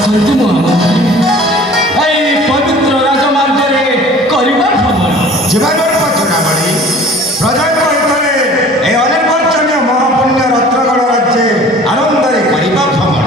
ଆସନ୍ତୁ ମହାମନ୍ତ୍ରୀ, ଏଇ ପବିତ୍ର ରାଜମାର୍ଗରେ କରିବା ଭ୍ରମଣ। ଯିବାର ଚୂଡ଼ାମଣି ପ୍ରଜାଙ୍କ ହିତରେ ଏ ଅନିର୍ବାଚନୀୟ ମହାପୁଣ୍ୟ ରତ୍ନଗଡ଼ ରାଜ୍ୟ ଆନନ୍ଦରେ କରିବା ଭ୍ରମଣ।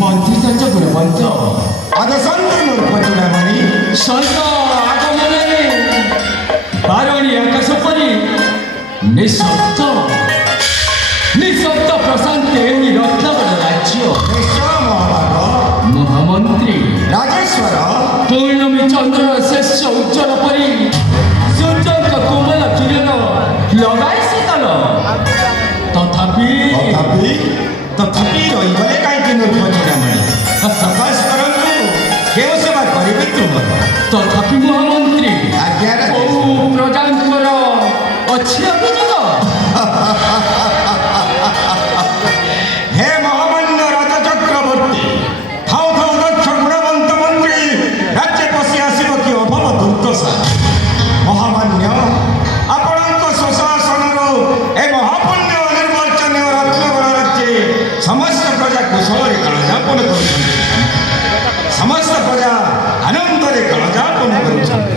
ମନ୍ତ୍ରୀ ଚାଚପୁର ମଞ୍ଚ ଆଦସନ୍ତ ମୂର୍ଖ ଚୂଡ଼ାମଣି ସନ୍ତ ଆଗମନରେ ବାରଣୀ ଆକାଶ ପରି ନିଃଶବ୍ଦ ପ୍ରଶାନ୍ତ ଏହି ରତ୍ନଗଡ଼ ରାଜ୍ୟ। ନିଶ୍ଚୟ ମହାଭାଗ ମହାମନ୍ତ୍ରୀ ରାଜେଶ୍ୱର ପୌର୍ଣ୍ଣମୀ ଚନ୍ଦ୍ରର ଶେଷ ଉଜ୍ଜଳ ପରି ସୂର୍ଯ୍ୟଙ୍କ କୋମଳ କିରଣ ଲଗାଇ ଶୀତଳ। ତଥାପି ରହିଗଲେ କାହିଁକି ମୂର୍ଖ ଚୂଡ଼ାମଣି? ପ୍ରକାଶ କରନ୍ତୁ, କେଉଁ ସେବା କରିବେ ତୁମର? ତଥାପି ମହାମନ୍ତ୍ରୀ ଆଜ୍ଞା କୋଉ ପ୍ରଜାଙ୍କର ଅଛି ଅଭିଯୋଗ? ହେ ମହାମାନ୍ୟ ରାଜ ଚକ୍ରବର୍ତ୍ତୀ, ଥାଉ ଥାଉ ଦକ୍ଷ ଗୁଣବନ୍ତ ମନ୍ତ୍ରୀ ରାଜ୍ୟ ପଶି ଆସିବ କି ଅଭବ ଦୁର୍ଦ୍ଦଶା। ମହାମାନ୍ୟ, ଆପଣଙ୍କ ସୁଶାସନରୁ ଏ ମହାପୁଣ୍ୟ ନିର୍ବାଚନୀୟ ରତ୍ନଗଡ଼ ରାଜ୍ୟ ସମସ୍ତ ପ୍ରଜା କୁଶଳରେ କାଳଯାପନ କରୁଛନ୍ତି, ସମସ୍ତ ପ୍ରଜା ଆନନ୍ଦରେ କାଳଯାପନ କରୁଛନ୍ତି।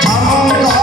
Come on,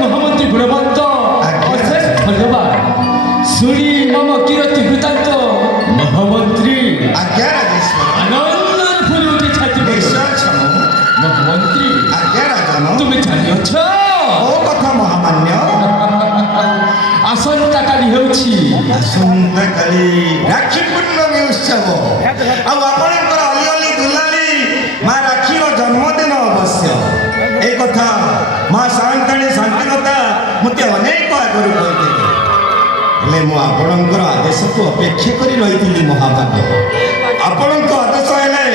মহামন্ত্রী গুণবন্ত অশেষ ধন্যবাদ শুনি মম কিরতি বৃত্তান্ত মহামন্ত্রী ଆଜ୍ଞା ରାଜେଶ୍ୱର আনন্দের ফুলে উঠে ছাতি ନିଶ୍ଚୟ ଛମ মহামন্ত্রী ଆଜ୍ଞା ରାଜନ তুমি জানিଅছ ମୋ କଥା ମହାମାନ୍ୟ আসন্তাকালি ହେଉଛି ଆସନ୍ତାକାଲି ରାକ୍ଷୀ ପୂର୍ଣ୍ଣମୀ ଉତ୍ସବ ଆଉ ଆପଣଙ୍କର ଅଲିଅଲି ଦୁଲାଲି ମା ରାକ୍ଷୀର ଜନ୍ମଦିନ ଅବଶ୍ୟ এই କଥା ମା ସାନ୍ତାଣୀ ଶାନ୍ତିଲତା ମୋତେ ଅନେକ ଆଗରୁ କହିଥିଲେ ହେଲେ ମୁଁ ଆପଣଙ୍କର ଆଦେଶକୁ ଅପେକ୍ଷା କରି ରହିଥିଲି ମହାଭାଗ ଆପଣଙ୍କ ଆଦେଶ ହେଲେ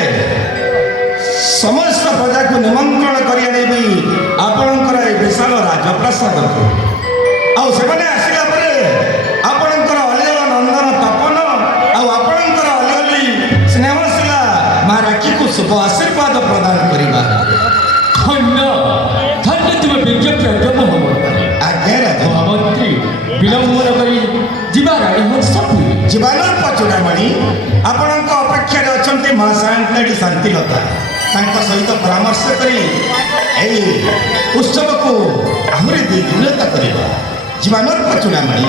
ସମସ୍ତ ପ୍ରଜାକୁ ନିମନ୍ତ୍ରଣ କରି ଆଣିବି ଆପଣଙ୍କର ଏ ବିଶାଳ ରାଜପ୍ରାସାଦକୁ ଆଉ ସେମାନେ ଆସିଲା ପରେ ଆପଣଙ୍କର ଅଲିଅଳ ନନ୍ଦନ ତପନ ଆଉ ଆପଣଙ୍କର ଅଲିଅଲି ସ୍ନେହଶୀଳା ମା ରାକ୍ଷୀକୁ ଶୁଭ ଆଶୀର୍ବାଦ ପ୍ରଦାନ କରିବା ধন্য ধন্য তুমি বিজ্ঞপ্রাজ্ঞ মহামন্ত্রী ଆଜ୍ଞା ରାଜା মহামন্ত্রী বিলম্বন କରି ଯିବା ରାଣୀ ହଂସପୁରୀ ଜୀବାନର ପଚୁଡ଼ାମଣି ଆପଣଙ୍କ ଅପେକ୍ଷାରେ ଅଛନ୍ତି ମା ସାନ୍ତାଣୀ ଶାନ୍ତିଲତା ତାଙ୍କ ସହିତ ପରାମର୍ଶ କରି ଏହି ଉତ୍ସବକୁ ଆହୁରି ଦ୍ୱିଗୁଣିତ କରିବା ଜୀବାନର ପଚୁଡ଼ାମଣି